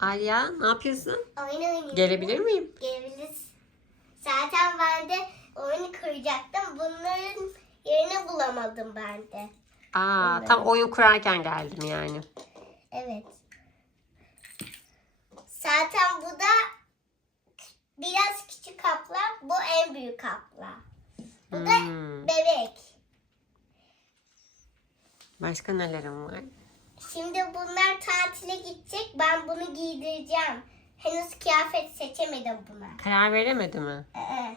Alya ne yapıyorsun? Oyun oynayalım. Gelebilir miyim? Gelebiliriz. Zaten ben de oyunu kuracaktım. Bunların yerini bulamadım ben de. Aa, Evet. tam oyun kurarken geldim yani. Evet. Zaten bu da biraz küçük kaplan. Bu en büyük kaplan. Bu da Hmm. bebek. Başka nelerim var? Şimdi bunlar tatile gidecek. Ben bunu giydireceğim. Henüz kıyafet seçemedim buna. Karar veremedi mi? Ee,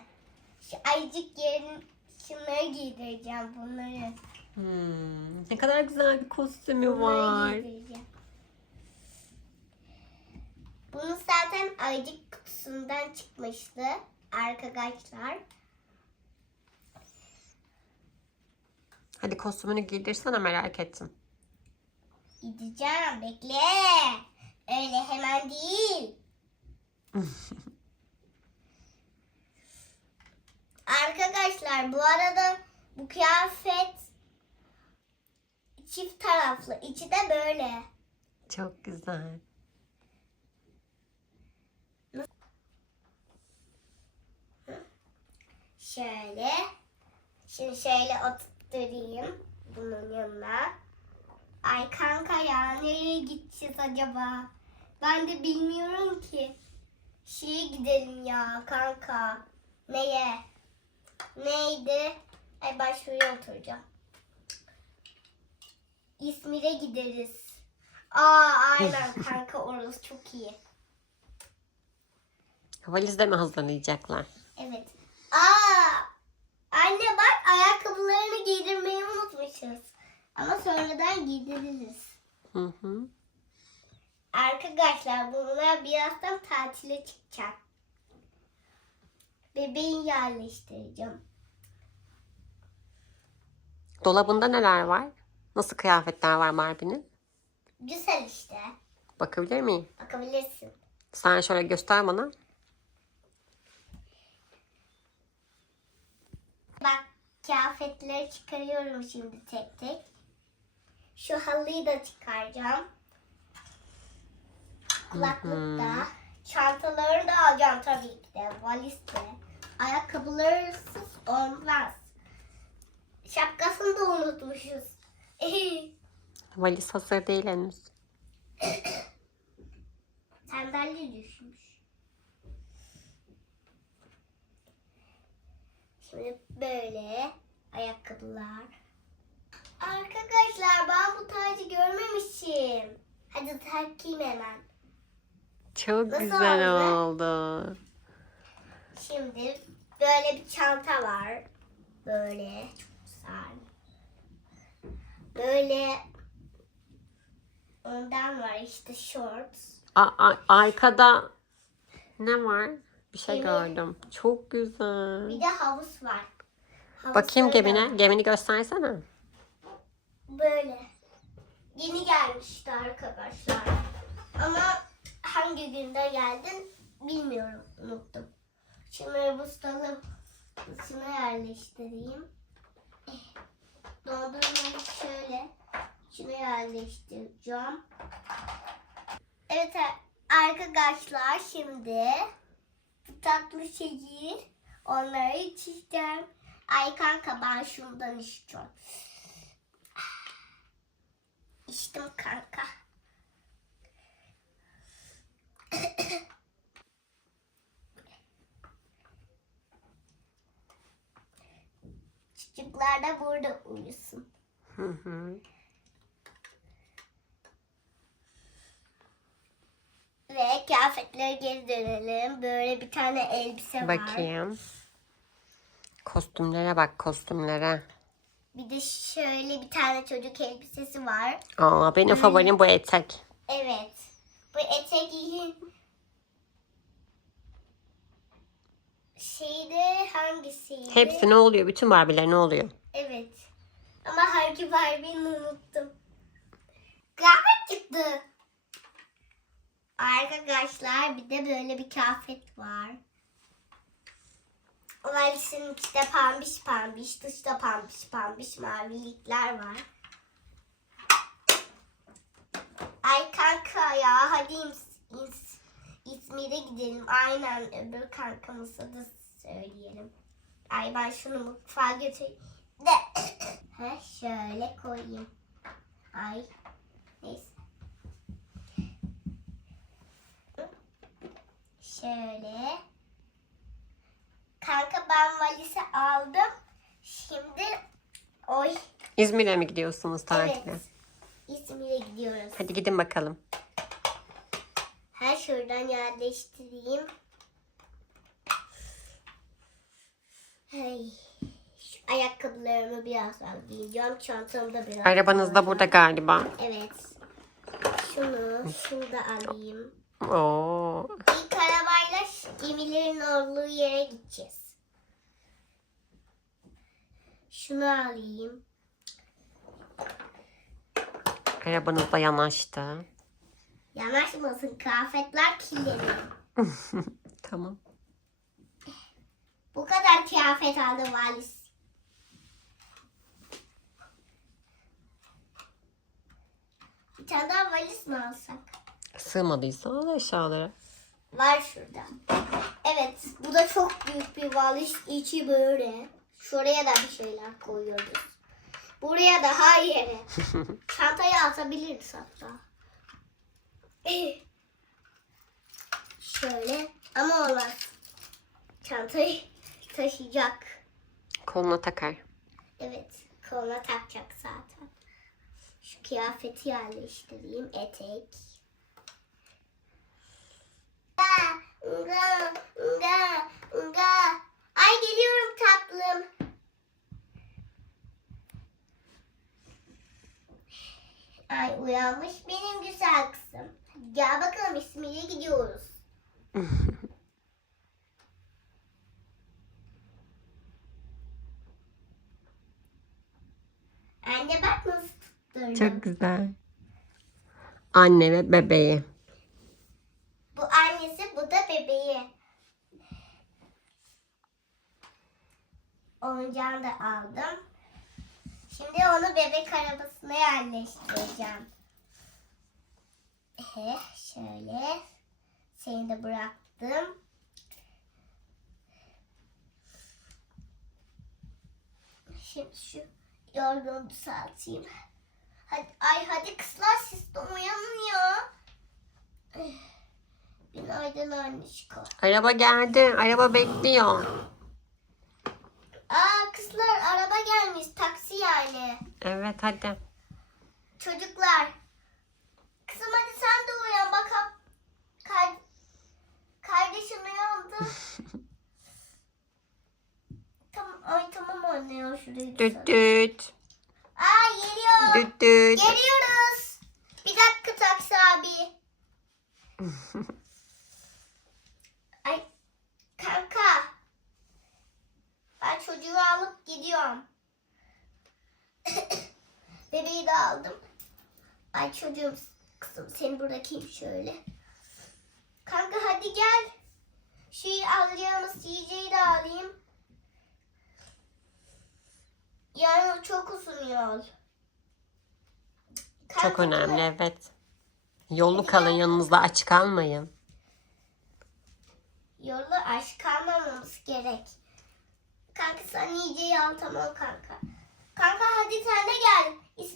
Şu ayıcık yerin şunları giydireceğim bunları. Hmm, ne kadar güzel bir kostümü Bunları var. giydireceğim. Bunu zaten ayıcık kutusundan çıkmıştı arkadaşlar. Hadi kostümünü giydirsene merak ettim. Gideceğim bekle. Öyle hemen değil. Arkadaşlar bu arada bu kıyafet çift taraflı. İçi de böyle. Çok güzel. Şöyle. Şimdi şöyle oturtturayım bunun yanına. Ay kanka ya nereye gideceğiz acaba? Ben de bilmiyorum ki. Şeye gidelim ya kanka. Neye? Neydi? Ay ben şuraya oturacağım. İzmir'e gideriz. Aa aynen kanka orası çok iyi. Valizde mi hazırlayacaklar? Evet. Aa! Anne bak ayakkabılarını giydirmeyi unutmuşuz. Ama sonradan giydiririz. Hı hı. Arkadaşlar bunlar birazdan tatile çıkacak. Bebeği yerleştireceğim. Dolabında neler var? Nasıl kıyafetler var Barbie'nin? Güzel işte. Bakabilir miyim? Bakabilirsin. Sen şöyle göster bana. Bak kıyafetleri çıkarıyorum şimdi tek tek. Şu halıyı da çıkaracağım. Kulaklık da. Çantalarını da alacağım tabii ki de. Valiz de. Ayakkabılarısız olmaz. Şapkasını da unutmuşuz. Valiz hazır değil henüz. Sandalye düşmüş. Şimdi böyle ayakkabılar. Arkadaşlar ben bu tacı görmemişim. Hadi takayım hemen. Çok Nasıl güzel oldu? oldu. Şimdi böyle bir çanta var. Böyle çok güzel. Böyle ondan var işte shorts. A- a- arkada ne var? Bir şey Gemi. gördüm. Çok güzel. Bir de havuz var. Bakayım Havuzları da gemine. Gemini göstersene. Böyle. Yeni gelmişti arkadaşlar. Ama hangi günde geldin bilmiyorum. Unuttum. Şimdi buzdolabı içine yerleştireyim. Eh, Dondurmayı şöyle içine yerleştireceğim. Evet arkadaşlar şimdi bu tatlı şeyi onları içeceğim. Ay kanka ben şundan içeceğim. İçtim kanka. Çocuklar da burada uyusun. Hı hı. Ve kıyafetlere geri dönelim. Böyle bir tane elbise var. Bakayım. Kostümlere bak kostümlere. Bir de şöyle bir tane çocuk elbisesi var. Aa, benim favorim bu etek. Evet. Bu eteğin şeyde hangisiydi? Hepsi ne oluyor? Bütün Barbie'ler ne oluyor? Evet. Ama hangi Barbie'ni unuttum. Kıyafet çıktı. Arkadaşlar bir de böyle bir kıyafet var. Valisin içinde pambiş pambiş, dışta pambiş pambiş mavilikler var. Ay kanka ya hadi İz, İzmir'e gidelim. Aynen öbür kankamıza da söyleyelim. Ay ben şunu mutfağa götüreyim. De. ha, şöyle koyayım. Ay. Neyse. Şöyle. Kanka ben valizi aldım. Şimdi oy. İzmir'e mi gidiyorsunuz tatile? Evet. İzmir'e gidiyoruz. Hadi gidin bakalım. Her şuradan yerleştireyim. Hey. Şu ayakkabılarımı birazdan giyeceğim. Çantamı da biraz. Arabanız da burada galiba. Evet. Şunu, şunu da alayım. Oo. Gemilerin olduğu yere gideceğiz. Şunu alayım. Arabanız da yanaştı. Yanaşmasın kıyafetler kirlenir. Tamam. Bu kadar kıyafet aldı valiz. Bir tane daha valiz mi alsak? Sığmadıysa al eşyaları. Var şurada. Evet, bu da çok büyük bir valiz. İçi böyle. Şuraya da bir şeyler koyuyoruz. Buraya da her yere. Çantayı atabiliriz hatta. Şöyle. Ama olmaz. Çantayı taşıyacak. Koluna takar. Evet, koluna takacak zaten. Şu kıyafeti yerleştireyim, etek. Nga, nga, nga. Ay geliyorum tatlım. Ay uyanmış benim güzel kızım. Gel bakalım İsmail'e gidiyoruz. Anne bak nasıl tutturdum. Çok güzel. Anne ve bebeği. Bu annesi, bu da bebeği. Oyuncağını da aldım. Şimdi onu bebek arabasına yerleştireceğim. He, şöyle. Seni de bıraktım. Şimdi şu yorgunu düzelteyim. Hadi, ay hadi kızlar siz de uyanın ya. Günaydın anneciğim. Araba geldi. Araba bekliyor. Aa kızlar araba gelmiş taksi yani. Evet hadi. Çocuklar. Kızım hadi sen de uyan bakalım. Kar kardeşin uyandı. tamam, ay tamam anne ya şurayı Düt düt. Aa geliyor. Düt düt. Geliyoruz. Bir dakika taksi abi. Ay kanka. Çocuğu alıp gidiyorum. Bebeği de aldım. Ay çocuğum kızım seni bırakayım şöyle. Kanka hadi gel. Şu alacağımız yiyeceği de alayım. Yani çok uzun yol. Çok Kanka, önemli evet. Yolu kalın yanınızda aç kalmayın. Yolu aç kalmamamız gerek. Kanka sen yiyeceği al tamam kanka. Kanka hadi sen de gel.